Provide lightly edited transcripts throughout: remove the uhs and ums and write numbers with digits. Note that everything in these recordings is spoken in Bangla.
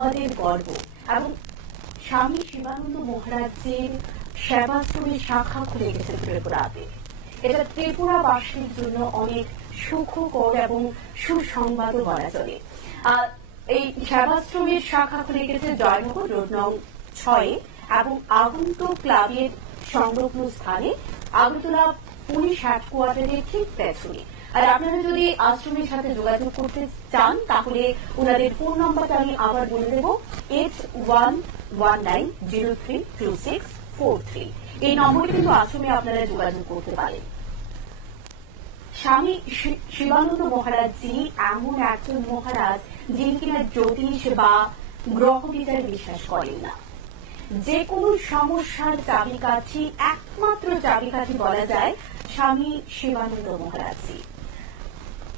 আমাদের গর্ব এবং স্বামী শিবানন্দ মহারাজের সেবাশ্রমের শাখা খুলে গেছে ত্রিপুরাতে। এটা ত্রিপুরাবাসীর জন্য অনেক সুখকর এবং সুসংবাদও বলা চলে। এই সেবাশ্রমের শাখা খুলে গেছে জয়নগর রোড নং 6 এবং আগন্তুক ক্লাবের সংলগ্ন স্থানে আগরতলা পুলিশ হেডকোয়ার্টারের ঠিক পেছনে। আর আপনারা যদি আশ্রমের সাথে যোগাযোগ করতে চান তাহলে ওনাদের ফোন নাম্বারটা আমি আবার বলে দেব 8119032643। এই নম্বরে কিন্তু আশ্রমে আপনারা যোগাযোগ করতে পারেন। স্বামী শিবানন্দ মহারাজ যিনি এমন একজন মহারাজ যিনি কিনা জ্যোতিষ বা গ্রহ বিচারে বিশ্বাস করেন না। যে কোনো সমস্যার চাবিকাঠি একমাত্র চাবিকাঠি বলা যায় স্বামী শিবানন্দ মহারাজজি।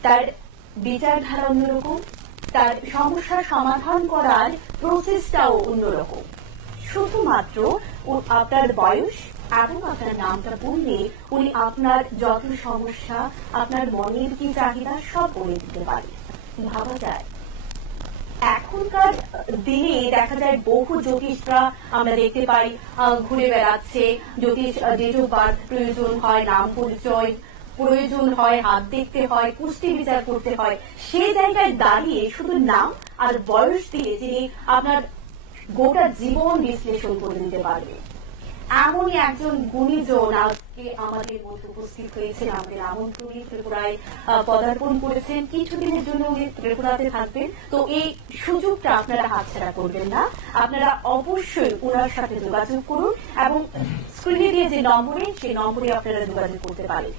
তার বিচারধারা অন্যরকম, তার সমস্যার সমাধান করার প্রচেষ্টাও অন্যরকম। শুধুমাত্র আপনার বয়স এবং আপনার নামটা বললে উনি আপনার যত সমস্যা, আপনার মনের কি চাহিদা সব বলে দিতে পারে। ভাবা যায় এখনকার দিনে দেখা যায় বহু জ্যোতিষরা আমরা দেখতে পাই ঘুরে বেড়াচ্ছে। জ্যোতিষ ডেট অফ বার্থ প্রয়োজন হয়, নাম পরিচয় প্রয়োজন হয়, হাত দেখতে হয়, কুষ্টি বিচার করতে হয়। সেই জায়গায় দাঁড়িয়ে শুধু নাম আর বয়স দিয়ে যিনি আপনার গোটা জীবন বিশ্লেষণ করে দিতে পারবে এমনই একজন গুণীজন আজকে আমাদের মধ্যে উপস্থিত হয়েছেন। আমাদের আমন্ত্রণে ত্রিপুরায় পদার্পণ করেছেন। কিছুদিনের জন্য উনি ত্রিপুরাতে থাকবেন। তো এই সুযোগটা আপনারা হাতছাড়া করবেন না। আপনারা অবশ্যই ওনার সাথে যোগাযোগ করুন এবং স্ক্রিনে দিয়ে যে নম্বরে সেই নম্বরে আপনারা যোগাযোগ করতে পারেন।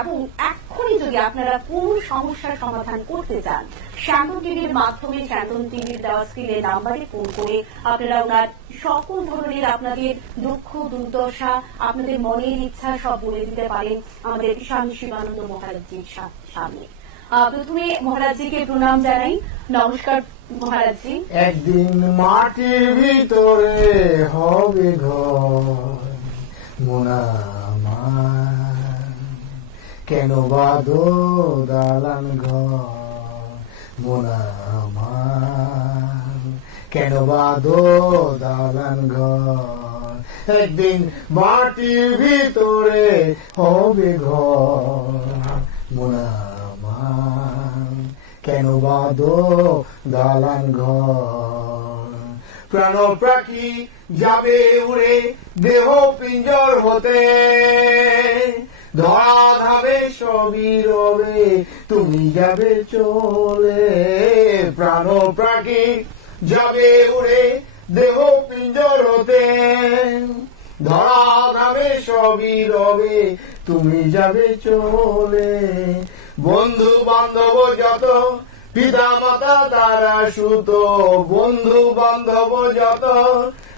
এবং এখনই যদি আপনারা কোন সমস্যার সমাধান করতে চান শান্তন টিভির মাধ্যমে শান্তন টিভির দেওয়া স্ক্রিনের নাম্বারে ফোন করে আপনারা ওনার সকল ধরনের আপনাদের দুঃখ দুর্দশা, আপনাদের মনের ইচ্ছা সব বলে দিতে পারেন আমাদের স্বামী শিবানন্দ মহারাজজির সামনে। প্রথমে মহারাজজিকে প্রণাম জানাই। নমস্কার মহারাজজি। একদিন মাটির ভিতরে হবে ঘর মোনা আমার, কেন বাঁধো দালান ঘর মোনা আমার, কেন বাঁধো দালান ঘর। একদিন মাটির ভিতরে হবে ঘর মোনা আমার, কেন বাঁধো দালান ঘর। প্রাণ পাখি যাবে উড়ে দেহ পিঞ্জর হতে, ধরা ধাবে সবই রবে তুমি যাবে চলে। প্রাণ পাখি যাবে উড়ে দেহ পিঞ্জর হতে, ধরা ধাবে সবই রবে তুমি যাবে চলে। বন্ধু বান্ধব যত পিতা মাতা তারা সুত, বন্ধু বান্ধব যত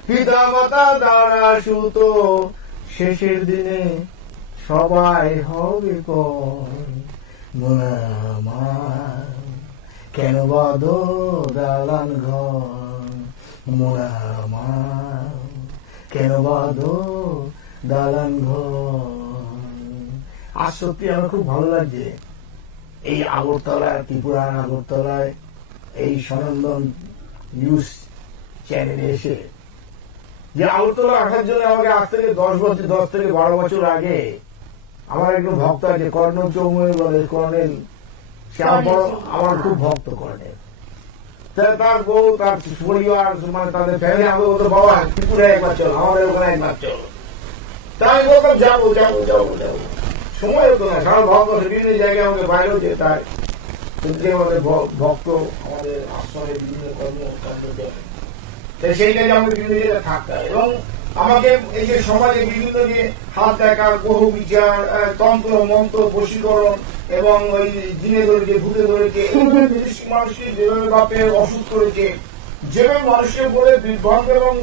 পিতা মাতা তারা সুত, শেষের দিনে সবাই হবে পর মোনা আমার, কেন বাঁধো দালান ঘর মোনা আমার, কেন বাঁধো দালান ঘর। আজ সত্যি আমার খুব ভালো লাগছে এই আগরতলায়, ত্রিপুরার আগরতলায় এই সনন্দন নিউজ চ্যানেলে এসে। যে আগরতলা আসার জন্য আমাকে আজ থেকে 10 থেকে 12 বছর আগে আমার একজন ভক্ত আছে, কর্নেল চৌমুহী বলে, কর্নেল, সে আমার খুব ভক্ত কর্নেল। তার বউ, তার পরিবার, মানে তাদের ফ্যামিলি আমাকে বলতো বাবা ত্রিপুরায় একবার চলো, আমাদের ওখানে একবার চলো। তাই বলতাম যাবো যাবো যাবো যাবো, সময় হতো না। সারা ভারতবর্ষে বিভিন্ন জায়গায় আমাকে বাইরেও যেতে হয়। কিন্তু আমাদের ভক্ত আমাদের আশ্রমে বিভিন্ন কর্মকাণ্ড সেই কাজে আমাকে বিভিন্ন জায়গায় থাকতে হয়। এবং আমাকে এই যে সমাজে বিভিন্ন যে হাত দেখার, বহু বিচার, তন্ত্র মন্ত্র, বশীকরণ এবং ওই জিনে ধরেছে, ভূতে ধরেছে, মানুষকে যেভাবে বাপের অসুখ করেছে, যেভাবে মানুষকে বলে বিভ্রান্ত এবং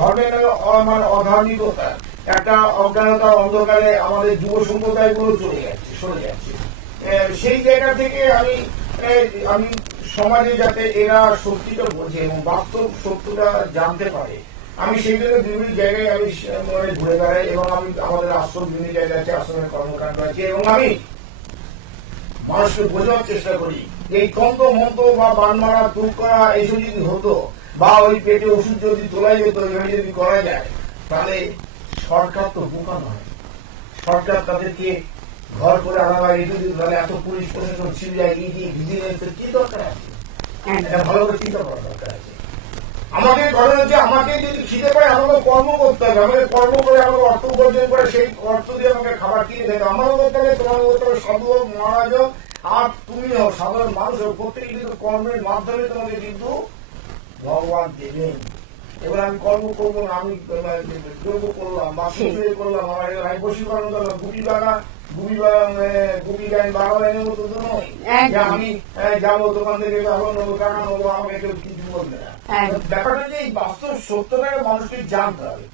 ঘটের মানে অধার্মিকতা, একটা অজ্ঞানতা অন্ধকারে আমাদের যুব সম্প্রদায় গুলো চলে যাচ্ছে, সরে যাচ্ছে। সেই জায়গা থেকে আমি সমাজে যাতে এরা সত্যিটা বোঝে এবং বাস্তব সত্যটা জানতে পারে, আমি সেই জন্য বিভিন্ন জায়গায় আমি ঘুরে বেড়াই। এবং আমি আমাদের আশ্রম বিভিন্ন জায়গায় আছে, আশ্রমের কর্মকাণ্ড আছে। এবং আমি মানুষকে বোঝানোর চেষ্টা করি। এই তন্ত্র মন্ত্র বা বান মারা তুল করা এইসব যদি হতো, বা ওই পেটে ওষুধ যদি তোলা যেত, এইভাবে যদি করা যায়, তাহলে সরকার তো বোকা নয়। সরকার তাদেরকে ঘর করে আনা বা রেখে দিত, তাহলে এত পুলিশ প্রশাসন, সিবিআই, ইডি, ভিজিলেন্সের কি দরকার আছে? এটা ভালো করে চিন্তা করার দরকার আছে। আমাকে ঘটনা হচ্ছে, আমাকে যদি খিদে পায় আমাকে কর্ম করতে হবে, আমাকে কর্ম করে আমাকে অর্থ উপার্জন করে সেই অর্থ দিয়ে আমাকে খাবার কিনে খেতে হবে। আমারও করতে হবে, তোমারও করতে হবে, সাধু হোক, মহারাজ হোক, আর তুমি হোক, সাধারণ মানুষ হোক, প্রত্যেকে কিন্তু কর্মের মাধ্যমে তোমাকে কিন্তু ভগবান দেবেন। এবার আমি কর্ম করবো না, আমি যোগ করলাম বা সুযোগ করলাম, আমার আমি বশীকরণ করলাম, গুপি গাইন বাবা গাইনের মতো তো নয় যে আমি যাবো দোকান থেকে যাবো, নেবো টাকা নেবো, আমাকে কেউ কিছু বলবে না। ব্যাপারটা যে এই বাস্তব সত্যটাকে মানুষকে জানতে হবে।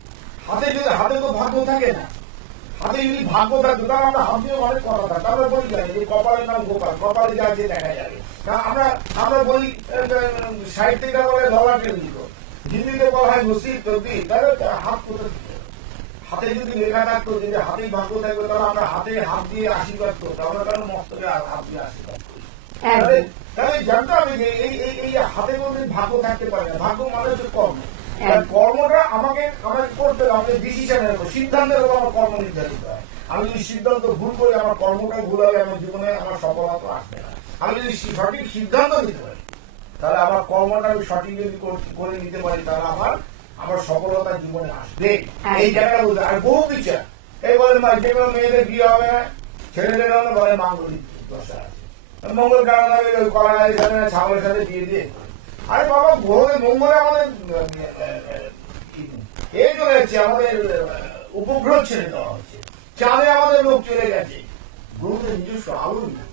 হাতে তো ভাগ্য থাকে না। হাতে যদি ভাগ্য থাকতো, তাহলে আমরা হাত দিয়ে অনেক কথা থাকে, আমরা বলি জানি যে কপালের নাম গোপাল, কপালে যা আছে দেখা যাবে। আমরা বলি সাইড থেকে বলে ললাটের দিত, হিন্দিতে বলা হয় নসিব তকদির, তাহলে হাত কোথায়? হাতে যদি লেখা থাকতো যে হাতেই ভাগ্য থাকবে, তাহলে আমরা হাতে হাত দিয়ে আশীর্বাদ করতাম, আমরা কেন মস্তকে হাত দিয়ে আশীর্বাদ করি? তাহলে জানতে হবে যে এই হাতের মধ্যে ভাগ্য থাকতে পারে না। ভাগ্য মানে হচ্ছে কর্ম। কর্মটা আমাকে করতে হবে, আমাকে ডিসিশনের উপর, সিদ্ধান্তের উপর আমার কর্ম নির্ধারিত হয়। আমি যদি সিদ্ধান্ত ভুল করি, আমার কর্মটা ভুল হবে, আমার জীবনে আমার সফলতা আসবে না। আমি যদি সঠিক সিদ্ধান্ত নিতে পারি, তাহলে আমার কর্মটা আমি সঠিক যদি করে নিতে পারি, তাহলে আমার সফলতা জীবনে আসবে। এই জায়গাটা বুঝতে। আর বহু বিচার এই বলেন যে কোনো মেয়েদের বিয়ে হবে না, ছেলেদের বলে মাঙ্গলিক দশা আছে, মঙ্গল কারণ হবে, কলা গাড়ির সাথে ছাগলের সাথে বিয়ে দিয়ে। আরে বাবা, গ্রহে মঙ্গলে আমাদের এই চলে যাচ্ছে, আমাদের উপগ্রহ ছেড়ে দেওয়া হচ্ছে, চাঁদে আমাদের লোক চলে গেছে, গ্রহদের নিজস্ব আলো নেই,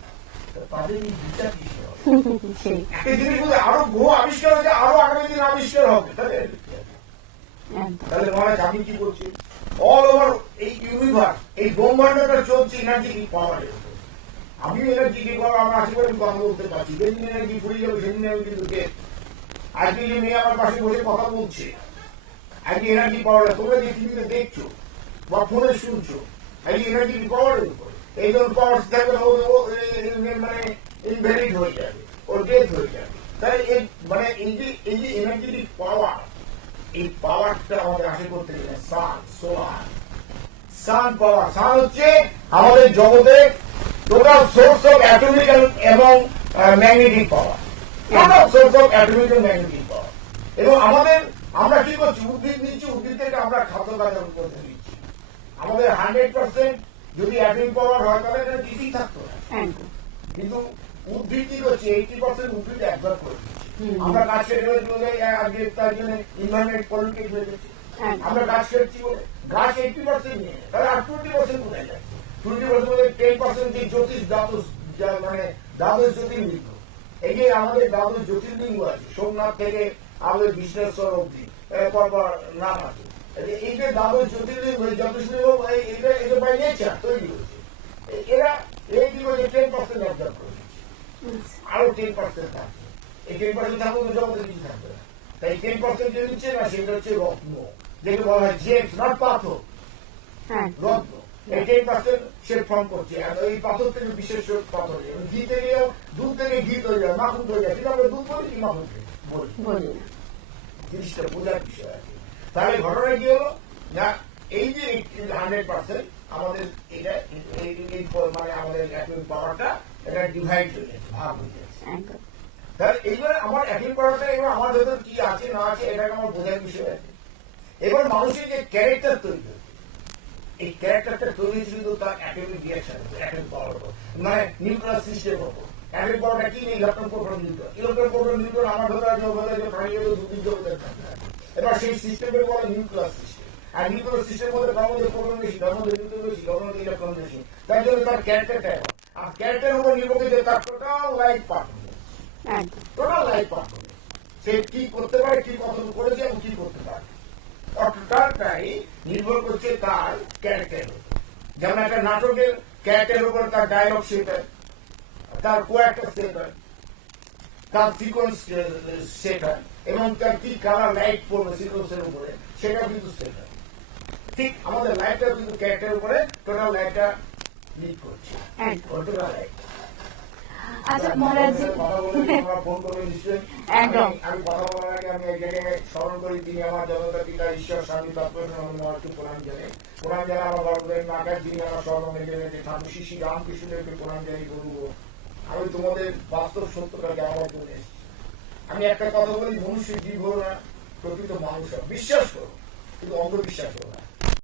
তাদের এই বিচার কি হবে? একটা জিনিস বলতে আরো গ্রহ আবিষ্কার হয়েছে, আরো আগামী দিন আবিষ্কার হবে, তাহলে মহারাজ আমি কি বলছি, অল ওভার এই ইউনিভার্স, এই ব্রহ্মাণ্ডটা চলছে এনার্জি পাওয়ারের উপর। আমি এনার্জি কি করবো, আমার আশেপাশে কথা বলতে পারছি, যেদিন এনার্জি ফুরিয়ে যাবে সেদিন আমি কিন্তু আজকে যে মেয়ে আমার পাশে বসে কথা বলছে, আজকে এনার্জি পাওয়ার, তোমরা যে টিভিতে দেখছো বা ফোনে শুনছো, আজকে এনার্জি পাওয়ারের উপর। এই জন্য পাওয়ার থাকবে মানে ইনভ্যালিড হয়ে যাবে, ওর ডেথ হয়ে যাবে। তাই মানে এই যে এনার্জেটিক পাওয়ার, এই পাওয়ারটা আমাদের আশা করতে গেলে সান পাওয়ার। সান হচ্ছে আমাদের জগতে টোটাল সোর্স অফ অ্যাটমিক এবং magnetic power, total source of atomic এবং ম্যাগনেটিক পাওয়ার। এবং আমরা কি করছি, উদ্ভিদ নিচ্ছি, উদ্ভিদ থেকে আমরা খাদ্য উৎপাদন করতে দিচ্ছি। আমাদের 100% যদি অ্যাটমিক পাওয়ার হয়, তাহলে এটা কিছুই থাকতো না। কিন্তু উদ্ভিদ কি করছে, 80% উদ্ভিদ অ্যাবজর্ব করে দিচ্ছে। আমরা গাছ কেটে আজকে তার জন্য ইনভারনমেন্ট পলিউটেড হয়ে যাচ্ছে। আমরা গাছ কেটছি বলে গাছ 80% নিয়ে, তাহলে আর 20% কোথায় যায়? 20% বলে 10% যে জ্যোতিষ মানে দ্বাদশ জ্যোতির্লিঙ্গ, এই যে আমাদের দ্বাদশ জ্যোতির্লিঙ্গ আছে, সোমনাথ থেকে আমাদের বিশ্বেশ্বর অব্দি পরপর নাম আছে। এই যে দ্বাদশ জ্যোতির্লিঙ্গ, জ্যোতির্লিঙ্গ এটা বাই নেচার তৈরি হয়েছে। এরা এই কি করছে, 10% অবজার্ভ করে দিচ্ছে, আরো 10% থাকছে। এই 10% থাকবে তো জগতে কিছু থাকবে না। তাই 10% যে নিচ্ছে না, সেটা হচ্ছে রত্ন, যেটা বলা হয় জেমস, নট পাথর, রত্ন। এই 10% সে ফর্ম করছে। আর এই পাথর থেকে বিশেষ পাথর, ঘি থেকেও, দুধ থেকে ঘি তৈরি হয়, মাখন তৈরি হয়, কিন্তু আমরা দুধ বলি কি মাখন বলি, জিনিসটা বোঝার বিষয় আছে। তাহলে ঘটনা কি হলো না, এই যে 100% আমাদের এটা মানে আমাদের পাওয়ারটা এটা ডিভাইড হয়ে গেছে, ভাগ হয়ে গেছে। তাহলে এইবার আমার একই পাওয়ারটা, এবার আমার ভেতর কি আছে না আছে, এটাকে আমার বোঝার বিষয় আছে। এবার মানুষের যে ক্যারেক্টার তৈরি হয়েছে, এই ক্যারেক্টারটা তৈরি হয়েছে কিন্তু তার অ্যাটমিক রিয়াকশন, অ্যাটমিক পাওয়ার, মানে নিউক্লিয়ার সিস্টেম উপর। অ্যাটমিক পাওয়ারটা কি নেই, electron proton neutron, electron proton neutron আমার ভেতরে আছে, ওর ভেতরে প্রাণীর দুর্বৃত্ত। এবার সেই সিস্টেমের বলে নিউক্লিয়ার সিস্টেম। আর নিউক্লিয়ার সিস্টেম মধ্যে তার মধ্যে প্রোটন বেশি, তার মধ্যে নিউট্রন বেশি, তার মধ্যে ইলেকট্রন বেশি, তার জন্য তার ক্যারেক্টারটা এমন। আর ক্যারেক্টারের উপর নির্ভর করে তার total life performance, total life performance, সে কি করতে পারে, কি কতটুকু করেছে এবং কি করতে পারে, টোটালটাই নির্ভর করছে তার ক্যারেক্টারের উপর। যেমন একটা নাটকের ক্যারেক্টারের উপর তার ডায়লগ সেট হয়, তার কো-অ্যাক্টর সেট হয়, তার সিকোয়েন্স সেট হয়, এবং তার কি কালার লাইট পড়বে সিকোয়েন্সের উপরে, সেটাও কিন্তু সেট হয়। ঠিক আমাদের লাইফটাও কিন্তু ক্যারেক্টারের উপরে টোটাল লাইফটা লিড করছে, টোটাল লাইফ। আচ্ছা মহারাজ কথা বলে তোমরা ফোন করবে নিশ্চয়ই। একদম। আমি কথা বলার আগে আমি এক জায়গায় স্মরণ করি, তিনি আমার জনতা পিতা ঈশ্বর স্বামী তত্ত্ব কোরআন জানে আমার গর্বের নাগার, যিনি আমার স্বর্ণের জেনে ঠাকুর শ্রী রামকৃষ্ণদেরকে কোরআন জানি বলবো। আমি তোমাদের বাস্তব সত্যটা জানাবার জন্য এসেছি। আমি একটা কথা বলি, মনুষ্য জীব হলো না, প্রকৃত মানুষ বিশ্বাস করো, কিন্তু অন্ধবিশ্বাস করো না।